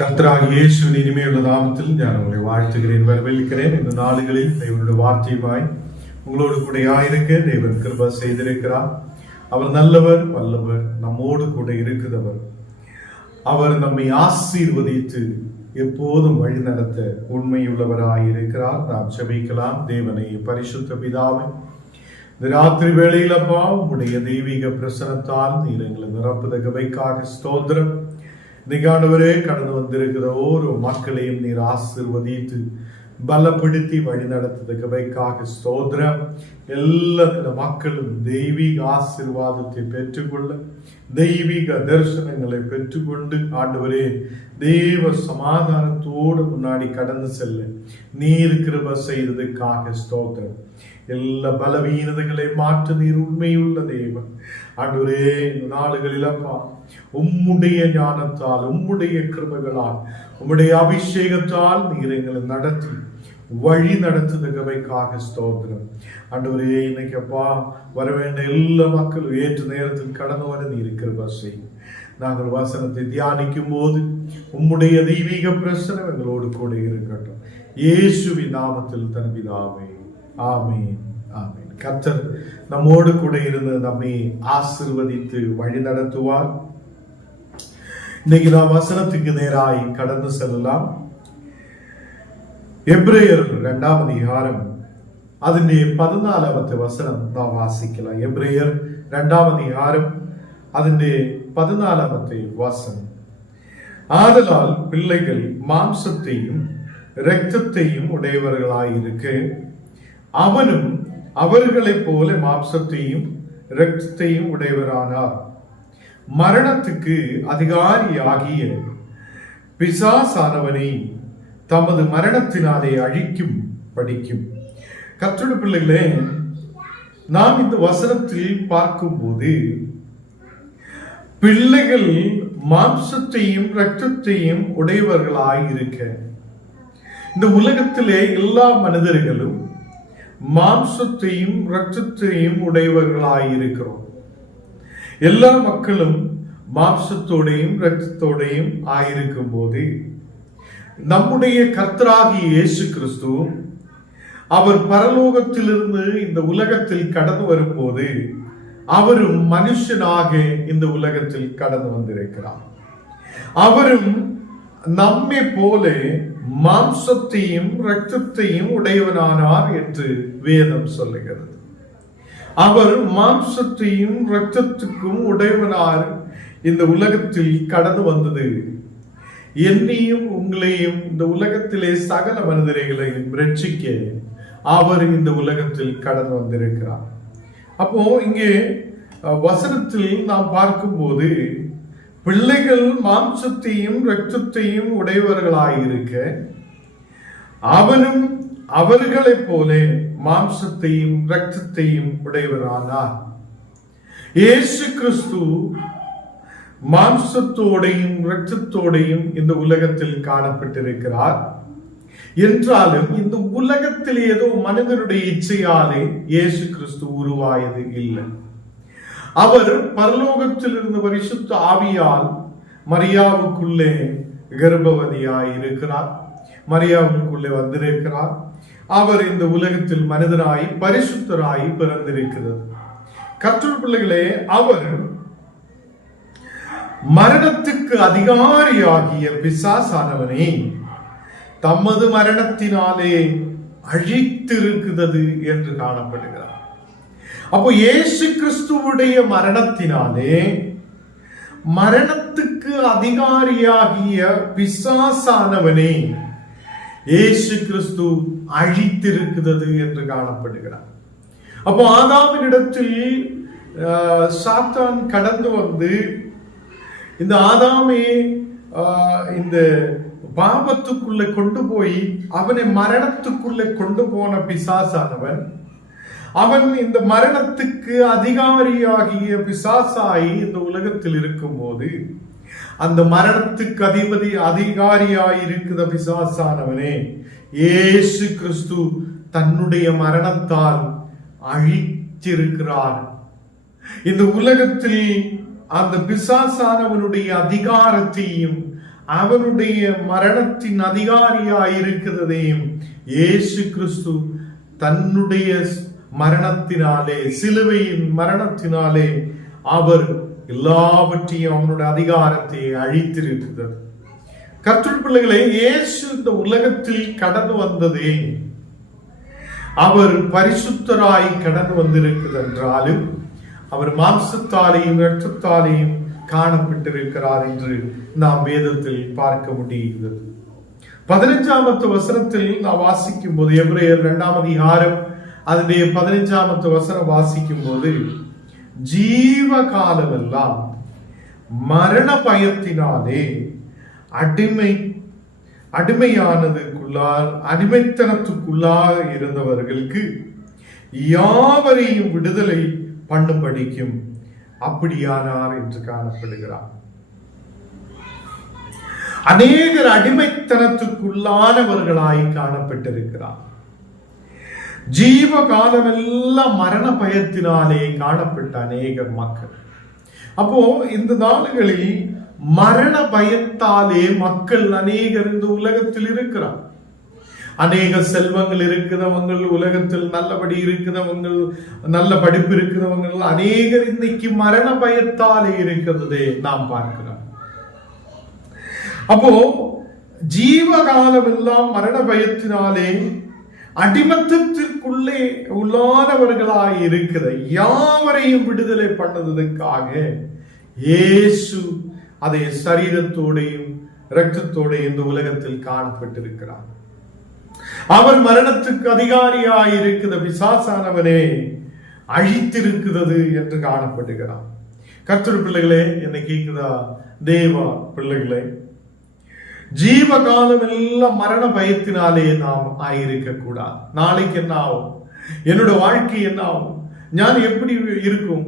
கர்த்தராகிய இயேசுவின் இனிமையுள்ள நாமத்தில் நான் உங்களை வாழ்த்துகிறேன், வரவேற்கிறேன். இந்த நாடுகளில் தேவனுடைய வார்த்தையுமாய் உங்களோடு கூட இருக்க தேவன் கிருபை செய்திருக்கிறார். அவர் நல்லவர், வல்லவர், நம்மோடு கூட இருக்கிறவர். அவர் நம்மை ஆசீர்வதித்து எப்போதும் வழி நடத்த உண்மையுள்ளவராயிருக்கிறார். நாம் ஜெபிக்கலாம். தேவனை, பரிசுத்த பிதாவே, இந்த ராத்திரி வேளையிலப்பா உம்முடைய தெய்வீக பிரசனத்தால் நீர் எங்களை நிரப்புதகவைக்காக ஸ்தோத்திரம். ஆண்டவரே, கடந்து வந்திருக்கிற ஒவ்வொரு மக்களையும் நீர் ஆசீர்வதித்து பலப்படுத்தி வழி நடத்துவதற்காக ஸ்தோத்திரம். எல்லா மக்களும் தெய்வீக ஆசீர்வாதத்தை பெற்றுக்கொள்ள, தெய்வீக தரிசனங்களை பெற்றுக்கொண்டு ஆண்டவரே தேவ சமாதானத்தோடு முன்னாடி கடந்து செல்ல நீர் கிருபை செய்ததுக்காக ஸ்தோத்திரம். எல்லா பலவீனதைகளை மாற்ற நீர் உண்மையுள்ள தேவன். ஆண்டவரே, இந்த நாடுகளில் அப்பா உம்முடைய ஞானத்தால், உம்முடைய கிருபைகளால், உம்முடைய அபிஷேகத்தால் நீர் எங்களை நடத்தி வழி நடத்துவதற்காக ஸ்தோத்திரம். ஆண்டவரே, இன்னைக்கு அப்பா வர வேண்டிய எல்லா மக்களும் ஏற்ற நேரத்தில் கடந்து வர நீர் கிருபை செய்யும். நாங்கள் வசனத்தை தியானிக்கும் போது உம்முடைய தெய்வீக பிரசனம் எங்களோடு கூட இருக்கட்டும். இயேசுவின் நாமத்தில் தன்பிதாவே, ஆமீன், ஆமீன். கர்த்தர் நம்மோடு கூட இருந்து நம்மை ஆசீர்வதித்து வழி நடத்துவார். இன்னைக்கு நாம் வசனத்துக்கு நேராய் கடந்து செல்லலாம். எபிரேயர் 2ஆம் அதிகாரம் അതിന്റെ 14ാമത്തെ வசனம் நாம் வாசிக்கலாம். எபிரேயர் 2ஆம் அதிகாரம் അതിന്റെ 14ാമത്തെ வசனம். ஆதலால் பிள்ளைகள் மாம்சத்தையும் இரத்தத்தையும் உடையவர்களாயிருக்க அவனும் அவர்களைப் போல மாம்சத்தையும் இரத்தத்தையும் உடையவரானார். மரணத்துக்கு அதிகாரியாகிய பிசாசானவனை தமது மரணத்தினாலே அழிக்கும் படிக்கும். கர்த்தருடைய பிள்ளைகளே, நாம் இந்த வசனத்தில் பார்க்கும்போது பிள்ளைகள் மாம்சத்தையும் இரத்தத்தையும் உடையவர்களாயிருக்க, இந்த உலகத்திலே எல்லா மனிதர்களும் மாம்சத்தையும் இரத்தத்தையும் உடையவர்களாயிருக்கிறோம். எல்லா மக்களும் மாம்சத்தோடையும் இரத்தத்தோடையும் ஆயிருக்கும் போது நம்முடைய கர்த்தராகிய இயேசு கிறிஸ்து அவர் பரலோகத்திலிருந்து இந்த உலகத்தில் கடந்து வரும்போது அவரும் மனுஷனாக இந்த உலகத்தில் கடந்து வந்திருக்கிறார். அவரும் நம்மை போல மாம்சத்தையும் இரத்தத்தையும் உடையவனானார் என்று வேதம் சொல்லுகிறது. அவர் மாம்சத்தையும் இரத்தத்துக்கும் உடையவனார் இந்த உலகத்தில் கடந்து வந்தது என்னையும் உங்களையும் இந்த உலகத்திலே சகல மனிதர்களையும் ரட்சிக்க அவர் இந்த உலகத்தில் கடந்து வந்திருக்கிறார். அப்போ இங்கே வசனத்தில் நாம் பார்க்கும்போது பிள்ளைகள் மாம்சத்தையும் இரத்தத்தையும் உடையவர்களாயிருக்க அவனும் அவர்களைப் போல மாம்சத்தையும் இரத்தத்தையும் உடையவரானார். இயேசு கிறிஸ்து மாம்சத்தோடையும் இரத்தத்தோடையும் இந்த உலகத்தில் காணப்பட்டிருக்கிறார். என்றாலும் இந்த உலகத்தில் ஏதோ மனிதனுடைய இச்சையாலே இயேசு கிறிஸ்து உருவாயது இல்லை. அவர் பரலோகத்தில் இருந்து பரிசுத்த ஆவியால் மரியாவுக்குள்ளே கர்ப்பவதியாய் இருக்கிறார். மரியாவுக்குள்ளே வந்திருக்கிறார். அவர் இந்த உலகத்தில் மனிதராய் பரிசுத்தராய் பிறந்திருக்கிறது. கர்த்தருடைய பிள்ளைகளே, அவர் மரணத்துக்கு அதிகாரியாகிய பிசாசானவனை தமது மரணத்தினாலே அழித்திருக்கிறது என்று காணப்படுகிறார். அப்போ இயேசு கிறிஸ்துவுடைய மரணத்தினாலே மரணத்துக்கு அதிகாரியாகிய பிசாசானவனை இயேசு கிறிஸ்து அழித்திருக்கிறது என்று காணப்படுகிறார். அப்போ ஆதாமினிடத்தில் சாத்தான் கடந்து வந்து இந்த ஆதாமே இந்த பாவத்துக்குள்ளே கொண்டு போய் அவனை மரணத்துக்குள்ளே கொண்டு போன பிசாசானவன், அவன் இந்த மரணத்துக்கு அதிகாரியாகிய பிசாசாய் இந்த உலகத்தில் இருக்கும் போது அந்த மரணத்துக்கு அதிகாரியாய் இருக்கிற பிசாசானவனே இயேசு கிறிஸ்து தன்னுடைய மரணத்தால் அழித்திருக்கிறார். இந்த உலகத்தில் அந்த பிசாசானவனுடைய அதிகாரத்தையும் அவனுடைய மரணத்தின் அதிகாரியாயிருக்கிறதையும் இயேசு கிறிஸ்து தன்னுடைய மரணத்தினாலே, சிலுவையின் மரணத்தினாலே அவர் எல்லாவற்றையும் அவனுடைய அதிகாரத்தை அழித்திருக்கிறது. கர்த்தருடைய பிள்ளைகளே, இயேசு இந்த உலகத்தில் கடந்து வந்ததே அவர் பரிசுத்தராய் கடந்து வந்திருக்கிறது என்றாலும் அவர் மாம்சத்தாலேயும் இரத்தத்தாலேயும் காணப்பட்டிருக்கிறார் என்று நாம் வேதத்தில் பார்க்க முடிகிறது. 15வது வசனத்தில் நாம் வாசிக்கும் போது, எபிரேயர் 2ஆம் அதிகாரம் அதனுடைய 15வது வசனம் வாசிக்கும் போது, ஜீவ காலமெல்லாம் மரண பயத்தினாலே அடிமைத்தனத்துக்குள்ளாக இருந்தவர்களுக்கு யாவரையும் விடுதலை பண்ணும்படிக்கும் அப்படியானார் என்று காணப்படுகிறார். அநேகர் அடிமைத்தனத்துக்குள்ளானவர்களாய் காணப்பட்டிருக்கிறார். ஜீவ காலமெல்லாம் மரண பயத்தினாலே காணப்பட்ட அநேகர் மக்கள். அப்போ இந்த நாடுகளில் மரண பயத்தாலே மக்கள் அநேகர் இந்த உலகத்தில் இருக்கிறார். அநேக செல்வங்கள் இருக்கிறவங்க, உலகத்தில் நல்லபடி இருக்கிறவங்க, நல்ல படிப்பு இருக்கிறவங்க அநேகர் இன்னைக்கு மரண பயத்தாலே இருக்கிறதே நாம் பார்க்கிறோம். அப்போ ஜீவகாலம் எல்லாம் மரண பயத்தினாலே அடிமத்தத்திற்குள்ளே உள்ளானவர்களாய் இருக்கிற யாவரையும் விடுதலை பண்ணதுக்காக இயேசு அதே சரீரத்தோடையும் இரத்தத்தோடையும் இந்த உலகத்தில் காணப்பட்டிருக்கிறார். அவர் மரணத்துக்கு அதிகாரியாய் இருக்கிற பிசாசானவனே அழித்திருக்கிறது என்று காணப்படுகிறார். கர்த்தருடைய பிள்ளைகளே, என்னை கேட்குதா? தேவா பிள்ளைகளே, ஜீவகாலம் எல்லாம் மரண பயத்தினாலே நாம் ஆயிருக்க கூடாது. நாளைக்கு என்ன ஆகும்? என்னோட வாழ்க்கை என்ன ஆகும்? நான் எப்படி இருக்கும்?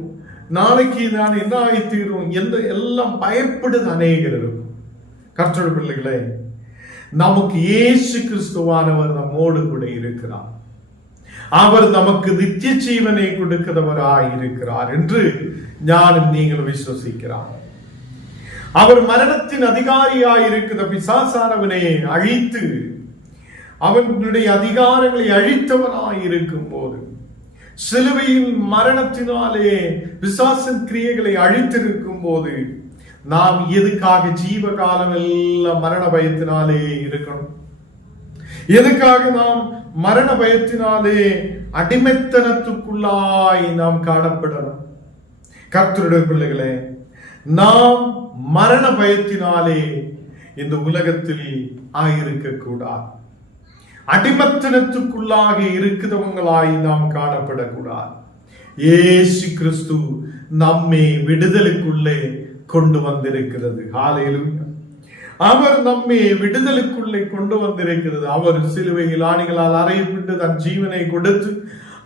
நாளைக்கு நான் என்ன ஆயித்தீரும்? எல்லாம் பயப்படுது அநேகர் இருக்கும். கர்த்தருடைய பிள்ளைகளே, நமக்கு இயேசு கிறிஸ்துவானவர் நம்மோடு கூட இருக்கிறார். அவர் நமக்கு நித்திய ஜீவனை கொடுக்கிறவராய் இருக்கிறார் என்று ஞானம் நீங்கள் விசுவசிக்கிறார். அவர் மரணத்தின் அதிகாரியாய் இருக்கிற பிசாசானவனை அழித்து அவனுடைய அதிகாரங்களை அழித்தவனாய் இருக்கும் போது, சிலுவையில் மரணத்தினாலே பிசாசின் கிரியைகளை அழித்திருக்கும் போது, நாம் எதுக்காக ஜீவகாலம் எல்லாம் மரண பயத்தினாலே இருக்கணும்? எதுக்காக நாம் மரண பயத்தினாலே அடிமைத்தனத்துக்குள்ளாய் நாம் காணப்படணும்? கர்த்தருடைய பிள்ளைகளே, நாம் மரண பயத்தினாலே இந்த உலகத்தில் ஆயிருக்க கூடாது. அடிமைத்தனத்துக்குள்ளாக இருக்கிறவங்களாய் நாம் காணப்படக்கூடாது. இயேசு கிறிஸ்து நம்மை விடுதலுக்குள்ளே கொண்டு வந்திருக்கிறது. ஹல்லேலூயா. அவர் நம்மை விடுதலுக்குள்ளே கொண்டு வந்திருக்கிறது. அவர் சிலுவையில் ஆணிகளால் அறையப்பட்டு தன் ஜீவனை கொடுத்து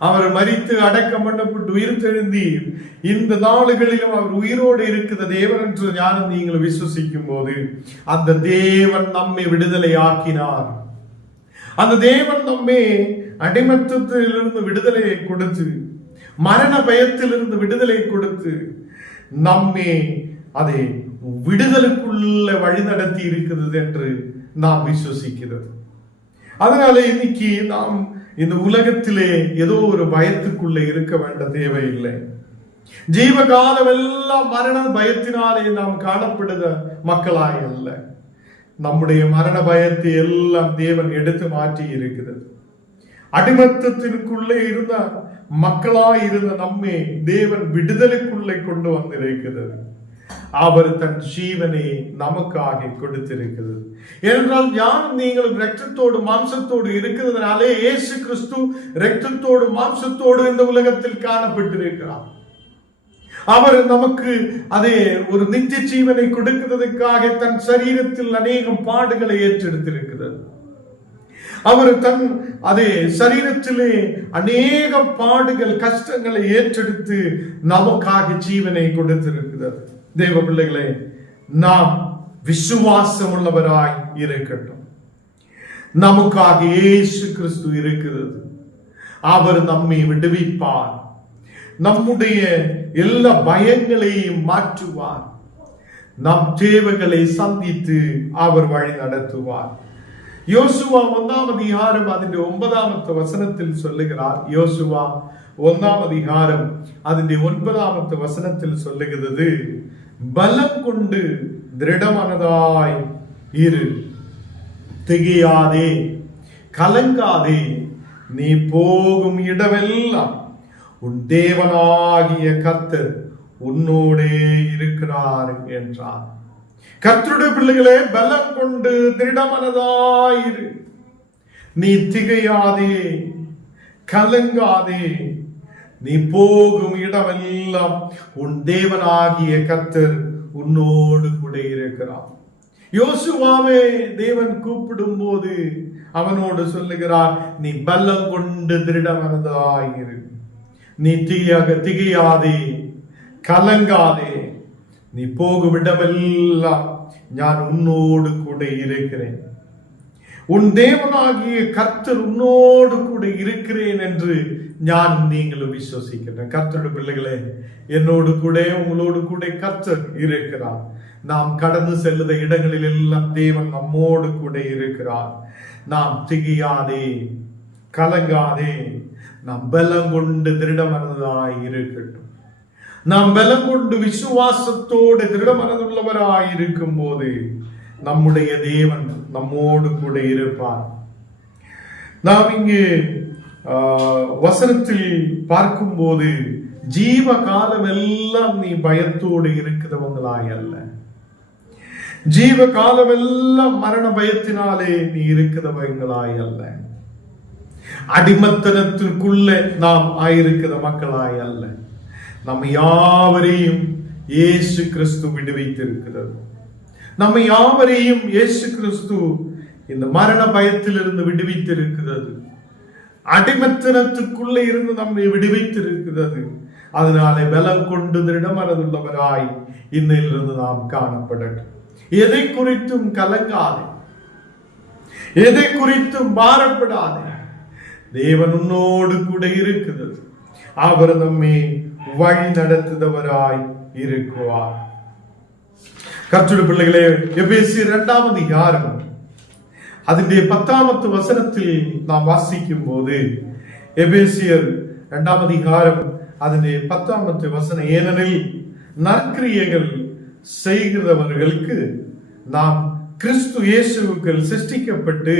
அவர் மரித்து அடக்கம் பண்ணப்பட்டு உயிர் தெழுந்தீர். இந்த நாளுகளிலும் அவர் உயிரோடு இருக்கிற தேவன் என்று ஞானம் நீங்கள் விசுவசிக்கும் போது, அந்த தேவன் நம்மை விடுதலை ஆக்கினார். அந்த தேவன் நம்மை அடிமத்தத்திலிருந்து விடுதலை கொடுத்து, மரண பயத்திலிருந்து விடுதலை கொடுத்து, நம்மை அதை விடுதலுக்குள்ள வழிநடத்தி இருக்கிறது என்று நாம் விசுவசிக்கிறது. அதனால இன்னைக்கு நாம் இந்த உலகத்திலே ஏதோ ஒரு பயத்துக்குள்ளே இருக்க வேண்ட தேவையில்லை. ஜீவகாலம் எல்லாம் மரண பயத்தினாலே நாம் காணப்படுத மக்களாய் அல்ல. நம்முடைய மரண பயத்தை எல்லாம் தேவன் எடுத்து மாற்றி இருக்கிறது. அடிமத்தத்திற்குள்ளே இருந்த மக்களாய் இருந்த நம்மை தேவன் விடுதலைக்குள்ளே கொண்டு வந்திருக்கிறது. அவர் தன் ஜீவனை நமக்காக கொடுத்திருக்கிறது. ஏனென்றால் ஞானம் நீங்கள் இரத்தத்தோடு மாம்சத்தோடு இருக்கிறதுனாலே இயேசு கிறிஸ்து இரத்தத்தோடு மாம்சத்தோடு இந்த உலகத்தில் காணப்பட்டிருக்கிறார். அவர் நமக்கு அதே ஒரு நித்திய ஜீவனை கொடுக்கிறதுக்காக தன் சரீரத்தில் அநேகம் பாடுகளை ஏற்றெடுத்திருக்கிறது. அவர் தன் அதே சரீரத்திலே அநேக பாடுகள் கஷ்டங்களை ஏற்றெடுத்து நமக்காக ஜீவனை கொடுத்திருக்கிறது. தேவ பிள்ளைகளே, நாம் விசுவாசம் உள்ளவராய் இருக்கட்டும். நமக்காக இயேசு கிறிஸ்து இருக்கிறது. அவர் நம்மை விடுவிப்பார். நம்முடைய எல்லா பயங்களையும் மாற்றுவார். நம் தேவைகளை சந்தித்து அவர் வழி நடத்துவார். யோசுவா 1ஆம் அதிகாரம் അതിന്റെ 9ஆമത്തെ വചനത്തിൽ சொல்லுகிறார். யோசுவா 1ஆம் அதிகாரம் അതിന്റെ 9ஆമത്തെ വചനത്തിൽ சொல்லுகிறது, பலம் கொண்டு திருடமனதாய் இரு, திகையாதே, கலங்காதே, நீ போகும் இடமெல்லாம் உன் தேவனாகிய கர்த்தர் உன்னோடே இருக்கிறார் என்றார். கர்த்தருடைய பிள்ளைகளே, பலம் கொண்டு திருடமனதாயிரு, நீ திகையாதே, கலங்காதே, நீ போகும் இடமெல்லாம் உன் தேவனாகிய கர்த்தர் உன்னோடு கூட இருக்கிறார். யோசுவாவே தேவன் கூப்பிடும் போது அவனோடு சொல்லுகிறார், நீ பலம் கொண்டு திருடமனதாயிரு, நீ திகையாதே, கலங்காதே, நீ போகும் இடமெல்லாம் நான் உன்னோடு கூட இருக்கிறேன், உன் தேவனாகிய கர்த்தர் உன்னோடு கூட இருக்கிறேன் என்று நான் நீங்களும் விசுவசிக்கிறேன். கர்த்தருடைய பிள்ளைகளே, என்னோடு கூட உங்களோடு கூட கர்த்தர் இருக்கிறார். நாம் கடந்து செல்லுத இடங்களில் எல்லாம் தேவன் நம்மோடு கூட இருக்கிறார். நாம் திகையாதே, கலங்காதே, நாம் பலம் கொண்டு திருடமனதாய் இருக்கட்டும். நாம் பலம் கொண்டு விசுவாசத்தோடு திருடமனதுள்ளவராய் இருக்கும் போது நம்முடைய தேவன் நம்மோடு கூட இருப்பார். நாம் இங்கு வசனத்தில் பார்க்கும் போது ஜீவ காலம் எல்லாம் நீ பயத்தோடு இருக்கிறவங்களாய் அல்ல, ஜீவ காலம் எல்லாம் மரண பயத்தினாலே நீ இருக்கிறவங்களாய் அல்ல, அடிமத்தனத்திற்குள்ள நாம் ஆயிருக்கிற மக்களாய் அல்ல, நம்ம யாவரையும் இயேசு கிறிஸ்து விடுவித்திருக்கிறது. நம்ம யாவரையும் இயேசு கிறிஸ்து இந்த மரண பயத்திலிருந்து விடுவித்திருக்கிறது. அடிமத்தனத்துக்குள்ளே இருந்து நம்மை விடுவித்திருக்கிறது. அதனாலே பலம் கொண்டு திருடமனதுள்ளவராய் இன்னிலிருந்து நாம் காணப்படட்டும். எதை குறித்தும் கலங்காதே, எதை குறித்தும் பாரப்படாதே. தேவன் உன்னோடு கூட இருக்கிறது. அவர் நம்மை வழி நடத்துதவராய் இருக்குவார். கர்த்தருடைய பிள்ளைகளே, எபேசியர் 2ஆம் அதிகாரம் അതിന്റെ 10ஆമത്തെ വചനത്തിൽ നാം വാസിക്കും போது, எபேசியர் 2ஆம் அதிகாரம் അതിന്റെ 10ஆமത്തെ வசனம், ஏனெனில் நற்கிரியைகள் செய்கிறவர்களுக்கு நாம் கிறிஸ்து இயேசுவுக்குள் சிருஷ்டிக்கப்பட்டு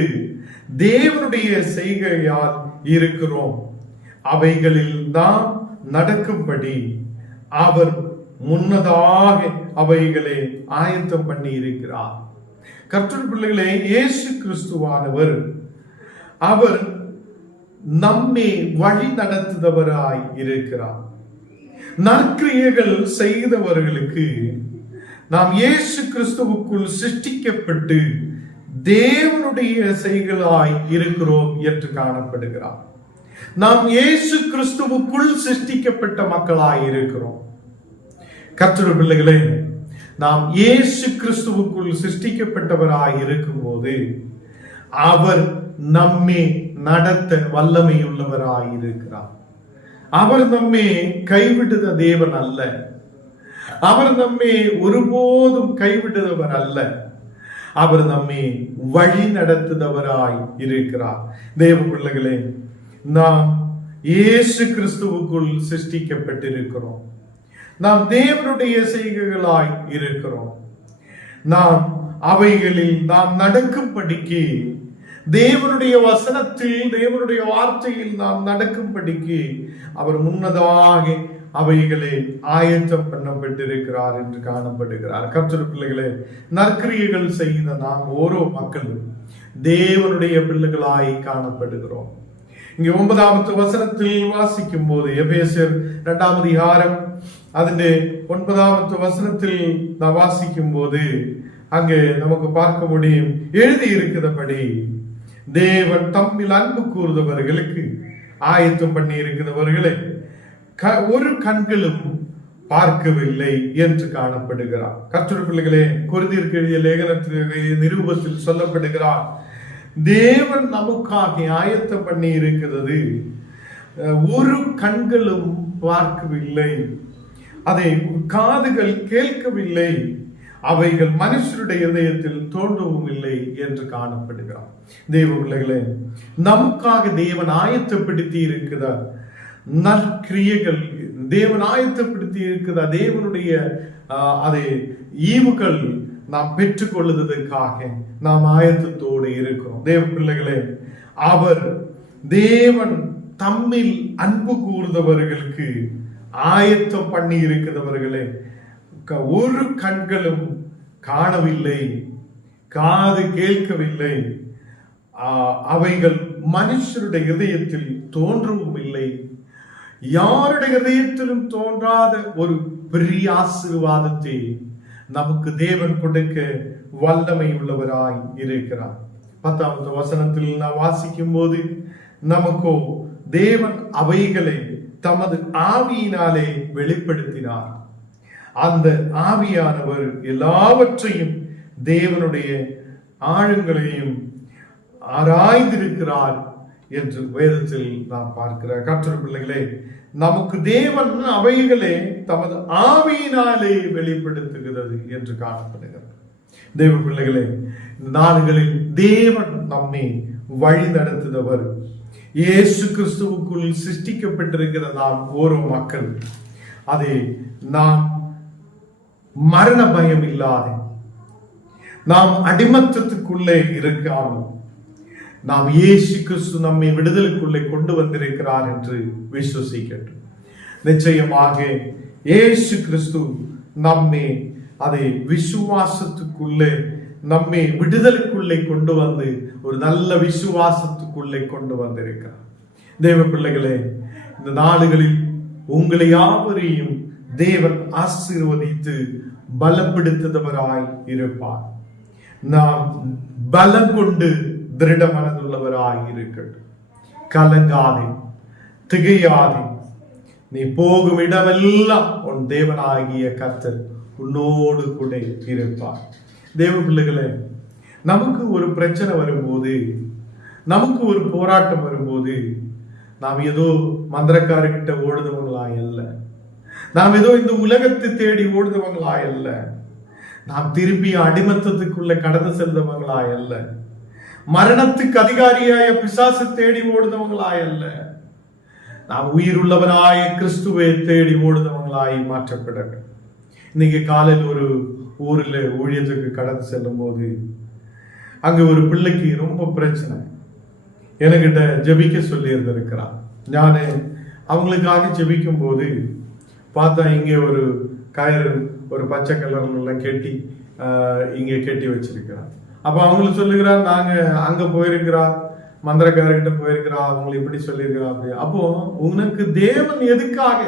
தேவனுடைய செய்கையால் இருக்கிறோம், அவைகளில் நாம் நடக்கும்படி அவர் முன்னதாக அவைகளை ஆயத்தம் பண்ணி இருக்கிறார். கர்த்தருடைய பிள்ளைகளே, இயேசு கிறிஸ்துவானவர் அவர் நம்மை வழி நடத்துதவராய் இருக்கிறார். நற்கிரியைகள் செய்தவர்களுக்கு நாம் இயேசு கிறிஸ்துவுக்குள் சிருஷ்டிக்கப்பட்டு தேவனுடைய செய்களாய் இருக்கிறோம் என்று காணப்படுகிறார். நாம் இயேசு கிறிஸ்துவுக்குள் சிருஷ்டிக்கப்பட்ட மக்களாய் இருக்கிறோம். கர்த்தருடைய பிள்ளைகளே, நாம் இயேசு கிறிஸ்துவுக்குள் சிருஷ்டிக்கப்பட்டவராய் இருக்கும் போது அவர் நம்மை நடத்த வல்லமையுள்ளவராய் இருக்கிறார். அவர் நம்மை கைவிடுத தேவன் அல்ல, அவர் நம்மை ஒருபோதும் கைவிடுதவர் அல்ல, அவர் நம்மை வழி நடத்துதவராய் இருக்கிறார். தேவ பிள்ளைகளே, நாம் இயேசு கிறிஸ்துவுக்குள் சிருஷ்டிக்கப்பட்டிருக்கிறோம். நாம் தேவனுடைய செய்கைகளாய் இருக்கிறோம். நாம் அவைகளில் நாம் நடக்கும்படிக்கு, தேவனுடைய வசனத்தில் தேவனுடைய வார்த்தையில் நாம் நடக்கும்படிக்கு அவர் முன்னதாக அவைகளை ஆயத்தம் பண்ணப்பட்டிருக்கிறார் என்று காணப்படுகிறார். கர்த்தருடைய பிள்ளைகளே, நற்கிரியைகள் செய்த நாம் ஓரோ மக்களும் தேவனுடைய பிள்ளைகளாய் காணப்படுகிறோம். இங்கே 9ஆமத்து வசனத்தில் வாசிக்கும் போது, எபேசியர் 2ஆம் அதிகாரம் അതിന്റെ 9ஆமத்து வசனத்தில் நாம் வாசிக்கும் போது அங்கே நமக்கு பார்க்க முடியும், எழுதி இருக்கிறபடி தேவன் தம்மில் அன்பு கூர்ந்தவர்களுக்கு ஆயத்தம் பண்ணி இருக்கிறவர்களை ஒரு கண்களும் பார்க்கவில்லை என்று காணப்படுகிறார். கர்த்தருடைய பிள்ளைகளே, கொரிந்தியருக்கு எழுதிய லேகனத்தின் நிரூபத்தில் சொல்லப்படுகிறார், தேவன் நமக்காக ஆயத்தம் பண்ணி இருக்கிறது ஒரு கண்களும் பார்க்கவில்லை, அதை காதுகள் கேட்கவில்லை, அவைகள் மனுஷருடைய இதயத்தில் தோன்றவும் இல்லை என்று காணப்படுகிறார். தேவ பிள்ளைகளே, நமக்காக தேவன் ஆயத்தப்படுத்தி இருக்கிறார் நற்கிரியைகள், தேவன் ஆயத்தப்படுத்தி இருக்கிறார். தேவனுடைய அதை ஈவுகள் நாம் பெற்றுக்கொள்வதற்காக நாம் ஆயத்தத்தோடு இருக்கிறோம். தேவ பிள்ளைகளே, தேவன் தம்மில் அன்பு கூர்ந்தவர்களுக்கு ஆயத்தம் பண்ணி இருக்கிறவர்களே, ஒரு கண்களும் காணவில்லை, காது கேட்கவில்லை, அவைகள் மனுஷருடைய இதயத்தில் தோன்றவும் இல்லை, யாருடைய இதயத்திலும் தோன்றாத ஒரு பெரிய ஆசீர்வாதத்தை நமக்கு தேவன் கொடுக்க வல்லமை உள்ளவராய் இருக்கிறார். 10வது வசனத்தில் நாம் வாசிக்கும் போது, நமக்கோ தேவன் அவைகளை தமது ஆவியினாலே வெளிப்படுத்தினார். அந்த ஆவியானவர் எல்லாவற்றையும் தேவனுடைய ஆழங்களையும் ஆராய்ந்திருக்கிறார் என்று வேதத்தில் நாம் பார்க்கிறார். கர்த்தருடைய பிள்ளைகளே, நமக்கு தேவன் அவைகளை தமது ஆவியினாலே வெளிப்படுத்துகிறது என்று காணப்படுகிறது. தேவ பிள்ளைகளே, நாடுகளில் தேவன் நம்மை வழி நடத்துகிறவர். இயேசு கிறிஸ்துவுக்குள் சிருஷ்டிக்கப்பட்டிருக்கிற நாம் ஓரோ மக்கள், அதை நாம் மரண பயம் இல்லாத, நாம் அடிமத்தத்துக்குள்ளே இருக்காமல், நாம் இயேசு கிறிஸ்து நம்மை விடுதலுக்குள்ளே கொண்டு வந்திருக்கிறார் என்று விசுவசிக்கட்டும். நிச்சயமாக இயேசு கிறிஸ்து நம்மை அதை விசுவாசத்துக்குள்ளே, நம்மை விடுதலுக்குள்ளே கொண்டு வந்து ஒரு நல்ல விசுவாசத்துக்குள்ளே கொண்டு வந்திருக்கிறார். தேவ பிள்ளைகளே, இந்த நாடுகளில் உங்களை யாவரையும் தேவன் ஆசீர்வதித்து பலப்படுத்துபவராய் இருப்பார். நாம் பலம் கொண்டு திருட மனதுள்ளவராய் இருக்கட்டும். கலங்காதே, திகையாதே, நீ போகும் இடமெல்லாம் உன் தேவனாகிய கர்த்தர் உன்னோடு கூட இருப்பார். தேவ பிள்ளைகளே, நமக்கு ஒரு பிரச்சனை வரும்போது, நமக்கு ஒரு போராட்டம் வரும்போது, நாம் ஏதோ மந்திரக்காரர்கிட்ட ஓடுதவங்களாய் அல்ல, நாம் ஏதோ இந்த உலகத்தை தேடி ஓடுதவங்களாய் அல்ல, நாம் திருப்பி அடிமத்தத்துக்குள்ள கடந்து செல்றவங்களாய் அல்ல, மரணத்துக்கு அதிகாரியாய பிசாசு தேடி ஓடுதவங்களாய் அல்ல, நாம் உயிருள்ளவனாய கிறிஸ்துவை தேடி ஓடுதவங்களாய் மாற்றப்படட்டும். இன்னைக்கு காலையில் ஒரு ஊர்ல ஊழியத்துக்கு கடந்து செல்லும் போது, அங்க ஒரு பிள்ளைக்கு ரொம்ப பிரச்சனை, என்கிட்ட ஜெபிக்க சொல்லி இருந்திருக்கிறான். நான் அவங்களுக்காக ஜெபிக்கும் போது பார்த்தா இங்கே ஒரு கயிறு, ஒரு பச்சை கலர்ல கெட்டி இங்கே கெட்டி வச்சிருக்கிறான். அப்ப அவங்களுக்கு சொல்லுகிறார், நாங்க அங்க போயிருக்கிறோம், மந்திரக்காரர்கிட்ட போயிருக்கிறோம், அவங்களை இப்படி சொல்லியிருக்கிறோம் அப்படி. அப்போ உனக்கு தேவன் எதுக்காக,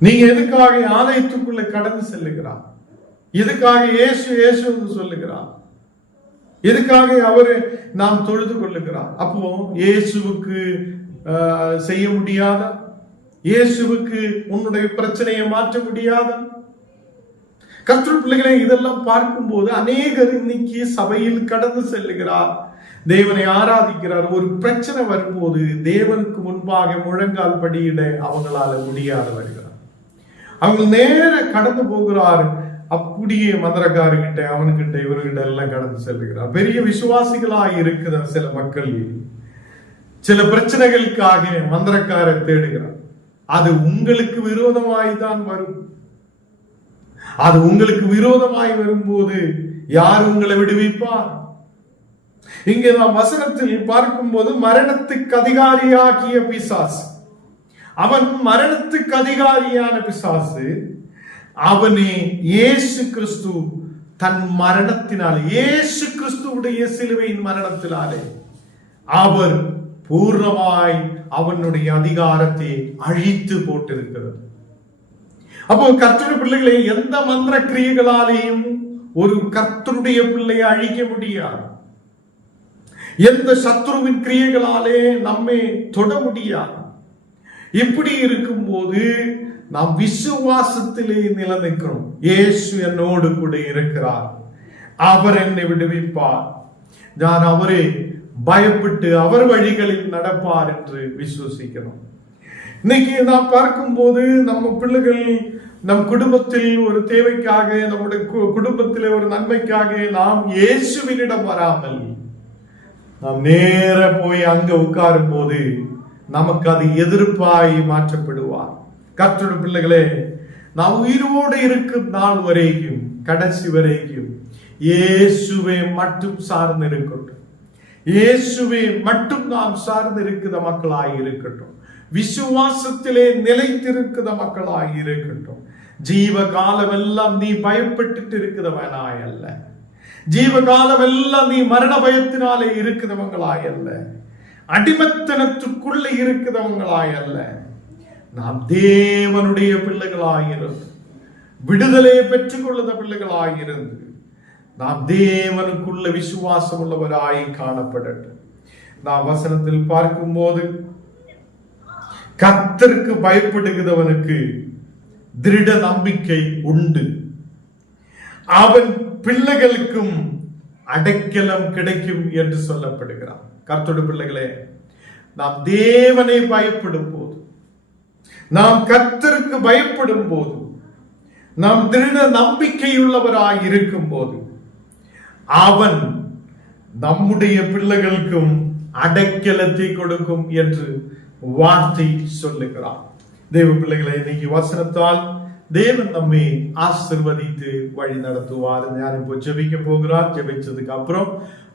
நீங்க எதுக்காக ஆலயத்துக்குள்ள கடந்து செல்லுகிறார், எதுக்காக இயேசு இயேசு சொல்லுகிறார், எதுக்காக அவரு நாம் தொழுது கொள்ளுகிறார்? அப்போ இயேசுவுக்கு செய்ய முடியாத, இயேசுவுக்கு உன்னுடைய பிரச்சனையை மாற்ற முடியாத? கர்த்தர் பிள்ளைகளை, இதெல்லாம் பார்க்கும்போது அநேகர் இன்னைக்கு சபையில் கடந்து செல்லுகிறார், தேவனை ஆராதிக்கிறார். ஒரு பிரச்சனை வரும்போது தேவனுக்கு முன்பாக முழங்கால் படியிட அவங்களால முடியாத வருகிறார். அவங்க நேர கடந்து போகிறார், அப்படியே மந்திரக்காரர்கிட்ட, அவனுக்கிட்ட, இவர்கிட்ட எல்லாம் கடந்து செல்லுகிறார். பெரிய விசுவாசிகளாக இருக்கிற சில மக்கள் சில பிரச்சனைகளுக்காக மந்திரக்காரர் தேடுகிறார். அது உங்களுக்கு விரோதமாய்தான் வரும். அது உங்களுக்கு விரோதமாய் வரும்போது யார் உங்களை விடுவிப்பார்? இங்கே நாம் வசனத்தில் பார்க்கும்போது, மரணத்துக்கு அதிகாரியாகிய பிசாசு, அவன் மரணத்துக்கு அதிகாரியான பிசாசு, அவனே இயேசு கிறிஸ்து தன் மரணத்தினாலே, இயேசு கிறிஸ்துவுடைய சிலுவையின் மரணத்தினாலே அவர் பூர்ணமாய் அவனுடைய அதிகாரத்தை அழித்து போட்டிருக்கிறது. அப்போ கர்த்தருடைய பிள்ளைகளை எந்த மந்திர கிரியைகளாலேயும் ஒரு கர்த்தருடைய பிள்ளையை அழிக்க முடியாது. எந்த சத்ருவின் கிரியைகளாலே நம்மை தொட முடியாது. இப்படி இருக்கும்போது நாம் விசுவாசத்திலே நிலைநிற்கிறோம். இயேசு என்னோடு கூட இருக்கிறார், அவர் என்னை விடுவிப்பார், நான் அவரே பயப்பட்டு அவர் வழிகளில் நடப்பார் என்று விசுவசிக்கிறோம். இன்னைக்கு நாம் பார்க்கும்போது நம்ம பிள்ளைகள் நம் குடும்பத்தில் ஒரு தேவைக்காக, நம்முடைய குடும்பத்திலே ஒரு நன்மைக்காக நாம் இயேசுவினிடம் வராமல் நாம் நேர போய் அங்க உட்காரும் போது நமக்கு அது எதிர்ப்பாய் மாற்றப்படுவார். கர்த்தருடைய பிள்ளைகளே, நாம் உயிரோடு இருக்கும் நாள் வரைக்கும், கடைசி வரைக்கும் இயேசுவை மட்டும் சார்ந்து இருக்கட்டும். இயேசுவை மட்டும் நாம் சார்ந்து இருக்கிற மக்களாய் இருக்கட்டும். விசுவாசத்திலே நிலைத்திருக்கிற மக்களாய் இருக்கட்டும். ஜீவ காலம் எல்லாம் நீ பயப்பட்டு இருக்கிறவனாய் அல்ல. ஜீவகாலம் எல்லாம் நீ மரண பயத்தினாலே இருக்கிறவங்களாய் அல்ல. அடிமத்தனத்துக்குள்ள இருக்கிறவங்களாய் அல்ல. நாம் தேவனுடைய பிள்ளைகளாயிருந்து, விடுதலை பெற்றுக் கொள்ளுத பிள்ளைகளாயிருந்து, நாம் தேவனுக்குள்ள விசுவாசம் உள்ளவராய் காணப்படட்டும். நாம் வசனத்தில் பார்க்கும் போது, கர்த்தருக்கு பயப்படுகிறவனுக்கு திருட நம்பிக்கை உண்டு, அவன் பிள்ளைகளுக்கும் அடைக்கலம் கிடைக்கும் என்று சொல்லப்படுகிறார். கர்த்தருடைய பிள்ளைகளே, நாம் தேவனை பயப்படும் போது, நாம் கர்த்தருக்கு பயப்படும் போது, நாம் திருட நம்பிக்கையுள்ளவராய் இருக்கும் போது, அவன் நம்முடைய பிள்ளைகளுக்கும் அடைக்கலத்தை கொடுக்கும் என்று வார்த்தை சொல்லுகிறார். தேவ பிள்ளைகளை, இன்னைக்கு வசனத்தால் தேவன் நம்மை ஆசீர்வதித்து வழி நடத்துவார். நான் இப்போ ஜெபிக்க போகிறார். ஜெபிச்சதுக்கு அப்புறம்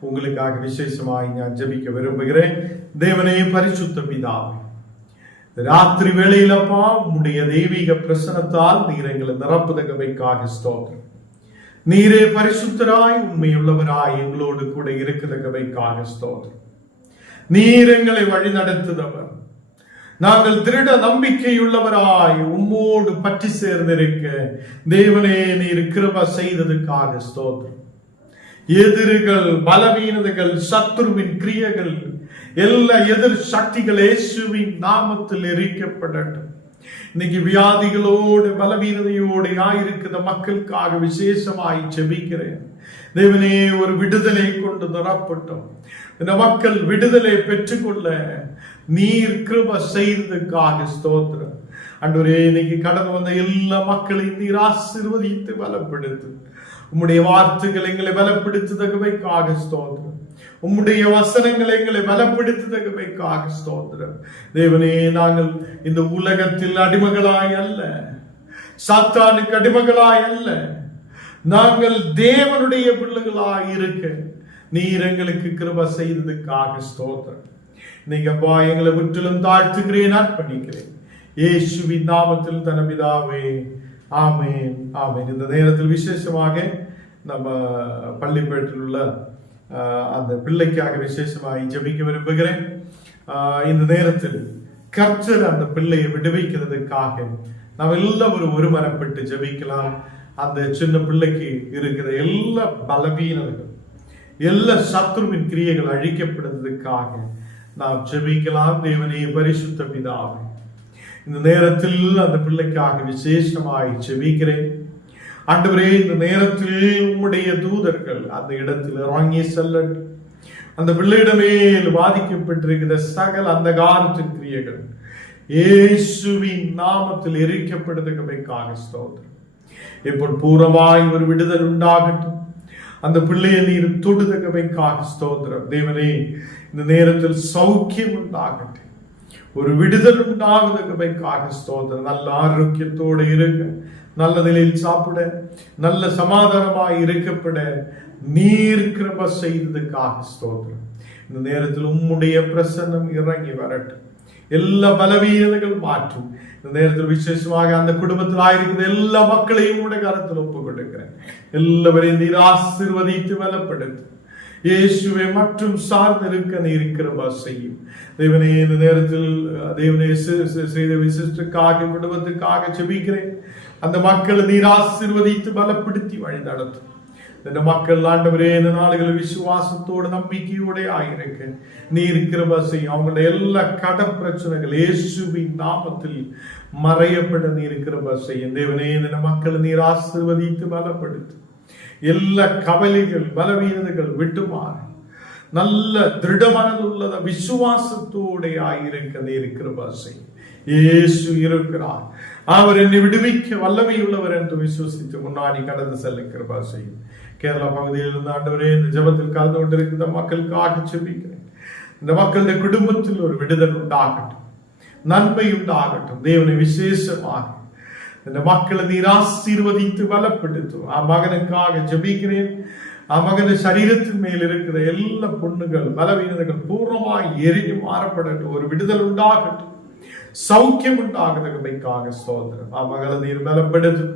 உங்களுக்காக விசேஷமாய் நான் ஜெபிக்க விரும்புகிறேன். தேவனே, பரிசுத்த பிதாவே, ராத்திரி வேளையிலப்பா உம்முடைய தெய்வீக பிரசனத்தால் நீர் எங்களை நிரப்புதகவைக்காக ஸ்தோத்திரம். நீரே பரிசுத்தராய் உண்மையுள்ளவராய் எங்களோடு கூட இருக்கிறதகவைக்காக ஸ்தோத்திரம். நீர் எங்களை வழி நடத்துதவர். நாங்கள் திருட நம்பிக்கையுள்ளவராய் உம்மோடு பற்றி சேர்ந்திருக்க தேவனே நீர் கிருபை செய்ததுக்காக ஸ்தோத்திரம். எதிரிகள், பலவீனதைகள், சத்துருவின் கிரியைகள், எல்லா எதிர் சக்திகள் இயேசுவின் நாமத்தில் எரிக்கப்படட்டும். இன்னைக்கு வியாதிகளோடு பலவீனதையோடு ஆயிருக்கிற மக்களுக்காக விசேஷமாய் ஜெபிக்கிறேன். தேவனே, ஒரு விடுதலை கொண்டு நிரப்பட்டும். இந்த மக்கள் விடுதலை பெற்றுக்கொள்ள நீர் கிருபை செய்ததுக்காக ஸ்தோத்திரம். ஆண்டவரே, இன்னைக்கு கடந்து வந்த எல்லா மக்களையும் நீர் ஆசீர்வதித்து பலப்படுத்து. உம்முடைய வார்த்தைகள் எங்களை பலப்படுத்துதகவைக்காக ஸ்தோத்திரம். உம்முடைய வசனங்கள் எங்களை பலப்படுத்துதகவைக்காக ஸ்தோத்திரம். தேவனே, நாங்கள் இந்த உலகத்தில் அடிமைகளாய் அல்ல, சாத்தானுக்கு அடிமைகளாய் அல்ல, நாங்கள் தேவனுடைய பிள்ளைகளாய் இருக்க நீர் எங்களுக்கு கிருபை செய்ததுக்காக ஸ்தோத்திரம். நீங்க அப்பா எங்களை முற்றிலும் தாழ்த்துகிறேன், அர்ப்பணிக்கிறேன். இயேசுவின் நாமத்தில் தன பிதாவே, ஆமென், ஆமென். இந்த நேரத்தில் விசேஷமாக நம்ம பள்ளிப்பேட்டில் உள்ள அந்த பிள்ளைக்காக விசேஷமாக ஜெபிக்க விரும்புகிறேன். இந்த நேரத்தில் கர்த்தர் அந்த பிள்ளையை விடுவிக்கிறதுக்காக நாம் எல்லாரும் ஒருமனப்பட்டு ஜெபிக்கலாம். அந்த சின்ன பிள்ளைக்கு இருக்கிற எல்லா பலவீனங்கள், எல்லா சத்துருவின் கிரியைகள் அழிக்கப்படுவதற்காக நாம் ஜெபிக்கலாம். தேவனே, பரிசுத்த பிதாவே, இந்த நேரத்தில் அந்த பிள்ளைக்காக விசேஷமாய் ஜெபிக்கிறேன். ஆண்டவரே, இந்த நேரத்தில் உம்முடைய தூதர்கள் அந்த இடத்தில் இறங்கி செல்லட்டும். அந்த பிள்ளையிடமே பாதிக்கப்பட்டிருக்கிற சகல அந்த காலத்தின் கிரியைகள் இயேசுவின் நாமத்தில் எரிக்கப்படுவதற்காக ஸ்தோத்திரம். இப்போ பூர்வமாய் ஒரு விடுதல் உண்டாகட்டும். அந்த பிள்ளையை நீர் தொடுதகவைக்காக ஸ்தோத்திரம். தேவனே, இந்த நேரத்தில் சௌக்கியம் உண்டாகட்டும், ஒரு விடுதல் உண்டாகுதகவைக்காக ஸ்தோத்திரம். நல்ல ஆரோக்கியத்தோடு இருக்க, நல்ல நிலையில் சாப்பிட, நல்ல சமாதானமாய் இருக்கப்பட நீர் கிருபை செய்ததுக்காக ஸ்தோத்திரம். இந்த நேரத்தில் உம்முடைய பிரசன்னம் இறங்கி வரட்டும். எல்லா பலவீனங்கள் மாற்றும். இந்த நேரத்தில் விசேஷமாக அந்த குடும்பத்தில் ஆயிருக்கிற எல்லா மக்களையும் உடைய கரத்தில் ஒப்புக் கொடுக்கிறேன். எல்லாவரையும் நீர் ஆசீர்வதித்து பலப்படுத்து. இயேசுவை மற்றும் சார்ந்திருக்க நீர் கிருபை செய்யும். தேவனே, இந்த நேரத்தில் தேவனே செய்த விசிஷ்டக்காக குடும்பத்துக்காக ஜெபிக்கிறேன். அந்த மக்களை நீர் ஆசீர்வதித்து பலப்படுத்தி வழி நடத்தும். இந்த மக்கள் ஆண்டவரே, இந்த நாடுகளில் விசுவாசத்தோடு நம்பிக்கையோட ஆயிருக்க நீர் கிருபை செய்யும். அவங்களுடைய எல்லா கட பிரச்சனைகள் இயேசுவின் நாமத்தில் மறையப்பட நீர் கிருபை செய்யும். தேவனே, இந்த மக்களை நீர் ஆசீர்வதித்து பலப்படுத்து. எல்லா கவலைகள், பலவீனங்கள் விட்டுமாறு நல்ல திருடமானதுள்ளத விசுவாசத்தோட ஆயிருக்க நீர் கிருபை செய்யும். இயேசு இருக்கிறார். அவர் என்னை விடுவிக்க வல்லமை உள்ளவர் என்று விசுவசித்து முன்னாடி கடந்து செல்ல கிருபை செய்யும். கேரளா பகுதியில் இருந்து ஆண்டவரே இந்த ஜெபத்தில் கலந்து கொண்டிருக்கிற மக்களுக்காக ஜெபிக்கிறேன். இந்த மக்களுடைய குடும்பத்தில் ஒரு விடுதல் உண்டாகட்டும், நன்மை உண்டாகட்டும். தேவனை விசேஷமாக இந்த மக்களை நீர் ஆசீர்வதித்து பலப்படுத்தும். மகனுக்காக ஜெபிக்கிறேன். மகன சரீரத்தின் மேல் இருக்கிற எல்லா புண்ணுகள் பலவீனங்கள் பூர்ணமாய் எரிஞ்சு மாறப்படட்டும். ஒரு விடுதல் உண்டாகட்டும், சௌக்கியம் உண்டாகிறதுக்காக சோதரம். மகளை நீர் பலப்படுத்தும்.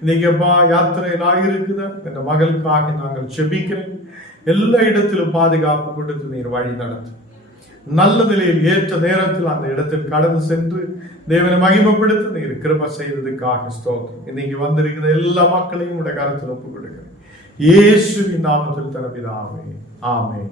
இன்னைக்குப்பா யாத்திரையிலாக இருக்குதா இந்த மகளுக்காக நாங்கள் ஜெபிக்கிறேன். எல்லா இடத்திலும் பாதுகாப்பு கொடுத்து நீர் வழி நடத்தும். நல்ல நிலையில் ஏற்ற நேரத்தில் அந்த இடத்தில் கடந்து சென்று தேவனை மகிமைப்படுத்த நீர் கிருபை செய்ததுக்காக ஸ்தோத்திரம். இன்னைக்கு வந்திருக்கிற எல்லா மக்களையும் உடைய கருத்தில் ஒப்புக் கொடுக்கிறேன். இயேசுவின் நாமத்தில் தரப்பிதாவே, ஆமென்.